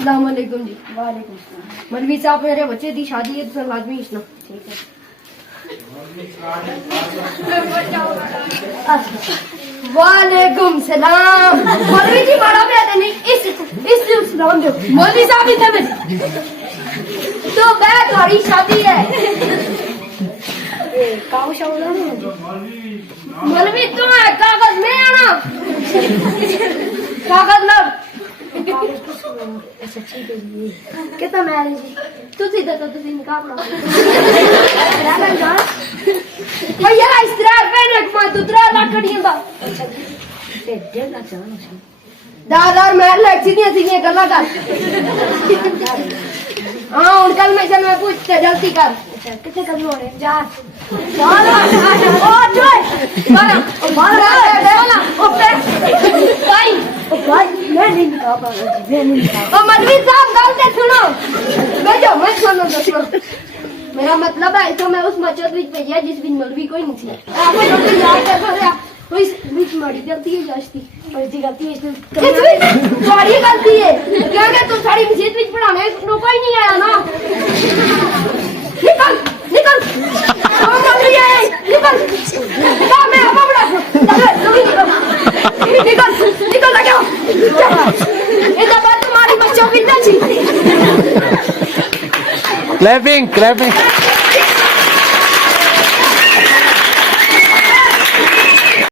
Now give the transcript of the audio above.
अस्सलाम वालेकुम जी। वालेकुम सलाम। मौलवी साहब मेरे बच्चे की शादी है तो लाजमी इसना। ठीक है। वालेकुम सलाम। मौलवी जी बड़ा बेटा नहीं इस सलाम दो। मौलवी साहब इधर में तो मैं तुम्हारी शादी है। काऊ शाऊ ना मौलवी तुम है कागज में आना कागज लब अच्छा ठीक है जी। कितना मैरिज तुझे तो तुझे निकाह पड़ा भैया इस तरह पहने कमा तू 3 लाख कड़ियां दा अच्छा ते 1.5 लाख जाना सी। दादार मैं ले सीधी गल्ला कर हां और कल मैं पूछते जल्दी कर। अच्छा कितने कम होने जा ओ जोए मारा ओ भाई मैं नहीं निकाल पाऊंगा जी मैं नहीं निकाल। ओ मौलवी साहब गल ते सुनो बैठो मैं सुनो तो सुनो मेरा मतलब है तो मैं उस मस्जिद में भैया जिस दिन मौलवी कोई नहीं थी आपको तो याद कर रहा कोई बीच मारी गलती है जास्ती और जी गलती है इसने तुम्हारी गलती है क्योंकि तुम सारी मस्जिद में पढ़ाने को कोई नहीं आया ना निकल निकल ओ मौलवी आए निकल क्या मैं अब बड़ा निकल निकल लगे इधर बात तुम्हारी बच्चों की थी क्लैपिंग क्लैपिंग